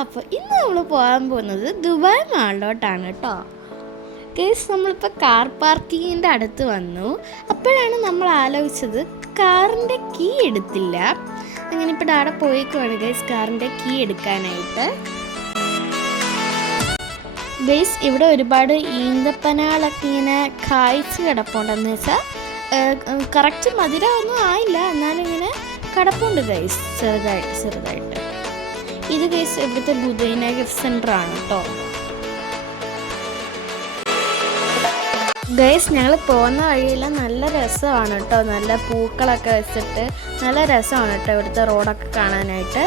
അപ്പോൾ ഇന്ന് നമ്മൾ പോകാൻ പോകുന്നത് ദുബായ് മാളിലോട്ടാണ് കേട്ടോ. കേസ് നമ്മളിപ്പോൾ കാർ പാർക്കിങ്ങിൻ്റെ അടുത്ത് വന്നു. അപ്പോഴാണ് നമ്മൾ ആലോചിച്ചത് കാറിൻ്റെ കീ എടുത്തില്ല. അങ്ങനെ ഇപ്പോൾ അവിടെ പോയിക്കുവാണ് ഗൈസ് കാറിൻ്റെ കീ എടുക്കാനായിട്ട്. ഗൈസ് ഇവിടെ ഒരുപാട് ഈന്തപ്പനകളൊക്കെ ഇങ്ങനെ കായ്ച്ച് കിടപ്പുണ്ടെന്ന് വെച്ചാൽ കറക്റ്റ് മധുരമൊന്നും ആയില്ല, എന്നാലും ഇങ്ങനെ കിടപ്പുണ്ട് ഗൈസ് ചെറുതായിട്ട്. ഇത് ഗൈസ് ഇവിടുത്തെ ബുധൈന ഗിഫ്റ്റ് സെൻ്റർ ആണ് കേട്ടോ. ഗൈസ് ഞങ്ങൾ പോകുന്ന വഴിയെല്ലാം നല്ല രസമാണ് കേട്ടോ, നല്ല പൂക്കളൊക്കെ വെച്ചിട്ട് നല്ല രസമാണ് കേട്ടോ ഇവിടുത്തെ റോഡൊക്കെ കാണാനായിട്ട്.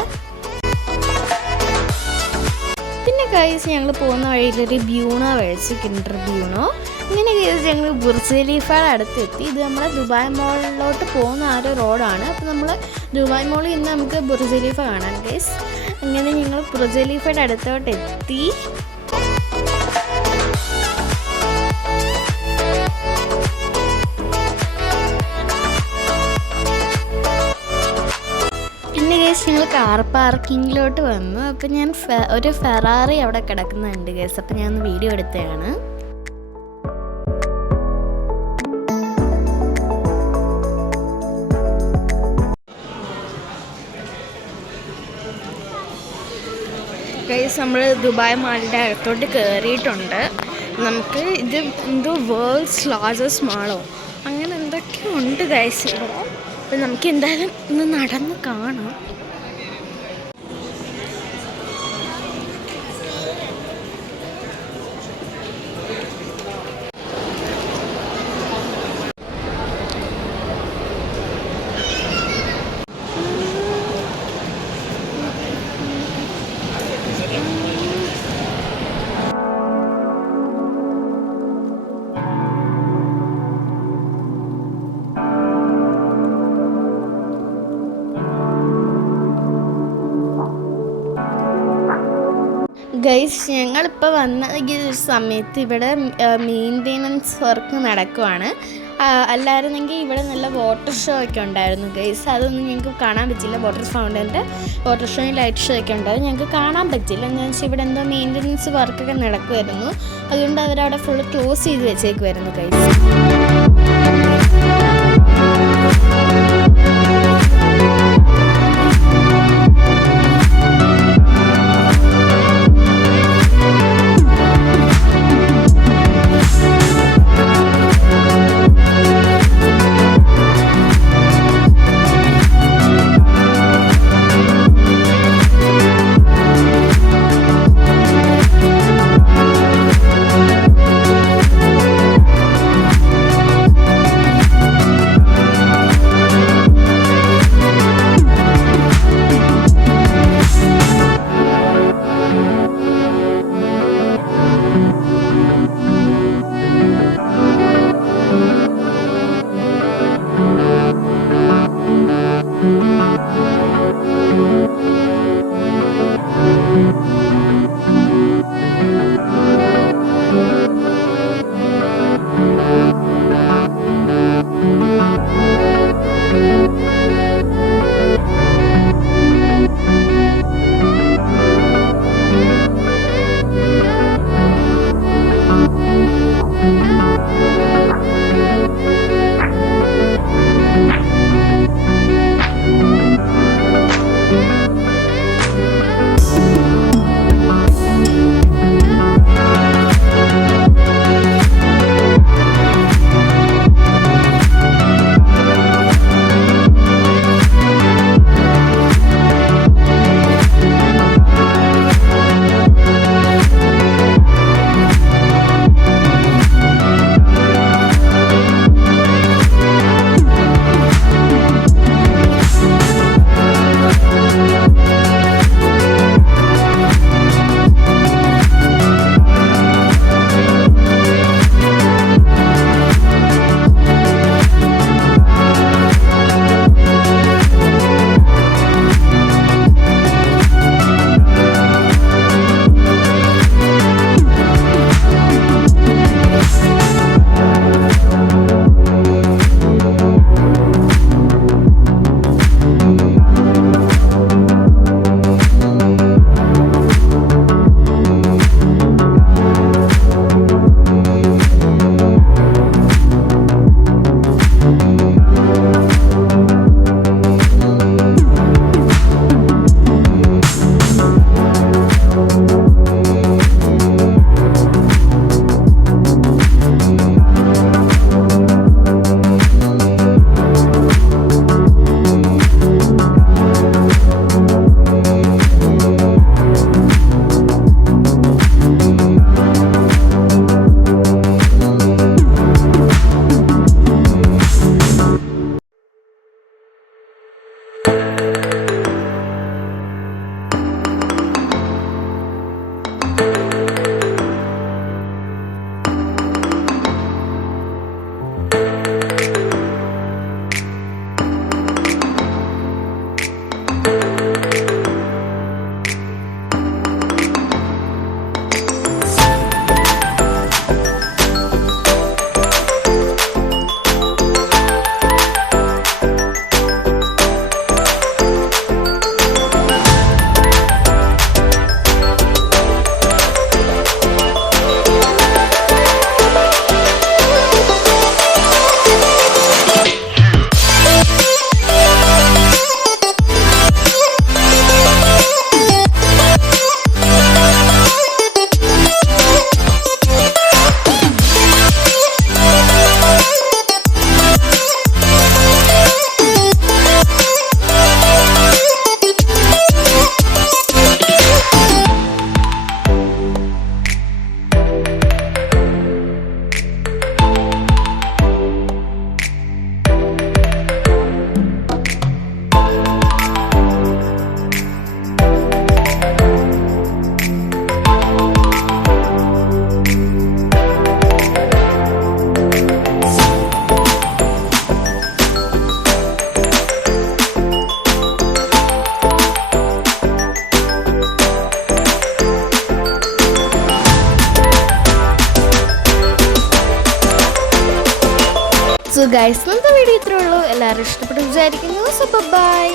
പിന്നെ ഗൈസ് ഞങ്ങൾ പോകുന്ന വഴിയിലൊരു ബ്യൂണോ കഴിച്ചു, കിൻഡർ ബ്യൂണോ. ഇങ്ങനെ ഗൈസ് ഞങ്ങൾ ബുർജ് ഖലീഫയുടെ അടുത്തെത്തി. ഇത് നമ്മുടെ ദുബായ് മോളിലോട്ട് പോകുന്ന ആ ഒരു റോഡാണ്. അപ്പോൾ നമ്മൾ ദുബായ് മോളിൽ നിന്ന് നമുക്ക് ബുർജ് ഖലീഫ കാണാം ഗൈസ്. അങ്ങനെ ഞങ്ങൾ ബുർജ് ഖലീഫയുടെ അടുത്തോട്ട് എത്തി. പിന്നെ ഗൈസ് ഞങ്ങൾ കാർ പാർക്കിങ്ങിലോട്ട് വന്നു. അപ്പോൾ ഞാൻ ഒരു ഫെറാറി അവിടെ കിടക്കുന്നുണ്ട് ഗൈസ്. അപ്പോൾ ഞാൻ വീഡിയോ എടുത്തതാണ്. ഗൈസ് നമ്മൾ ദുബായ് മാളിൻ്റെ അകത്തോട്ട് കയറിയിട്ടുണ്ട്. നമുക്ക് ഇത് എന്തോ വേൾഡ്സ് ലാർജസ്റ്റ് മാളോ അങ്ങനെ എന്തൊക്കെയോ ഉണ്ട് ഗൈസ് ഇവിടെ. അപ്പം നമുക്ക് എന്തായാലും ഇന്ന് നടന്ന് കാണാം. ഗൈസ് ഞങ്ങളിപ്പോൾ വന്ന ഈ സമയത്ത് ഇവിടെ മെയിൻ്റെനൻസ് വർക്ക് നടക്കുവാണ്. അല്ലായിരുന്നെങ്കിൽ ഇവിടെ നല്ല വാട്ടർ ഷോ ഒക്കെ ഉണ്ടായിരുന്നു ഗൈസ്. അതൊന്നും ഞങ്ങൾക്ക് കാണാൻ പറ്റില്ല. വാട്ടർ ഫൗണ്ടൻ്റെ വാട്ടർ ഷോയും ലൈറ്റ് ഷോ ഒക്കെ ഉണ്ടായിരുന്നു, ഞങ്ങൾക്ക് കാണാൻ പറ്റില്ല. എന്താണെന്ന് വെച്ചാൽ ഇവിടെ എന്തോ മെയിൻ്റെനൻസ് വർക്കൊക്കെ നടക്കുമായിരുന്നു. അതുകൊണ്ട് അവരവിടെ ഫുള്ള് ക്ലോസ് ചെയ്ത് വെച്ചേക്കുമായിരുന്നു ഗൈസ്. സോ ഗൈസ്, ഇന്നത്തെ വീഡിയോ ഇത്രേ ഉള്ളൂ. എല്ലാവരും ഇഷ്ടപ്പെട്ടു വിചാരിക്കുന്നു. So by.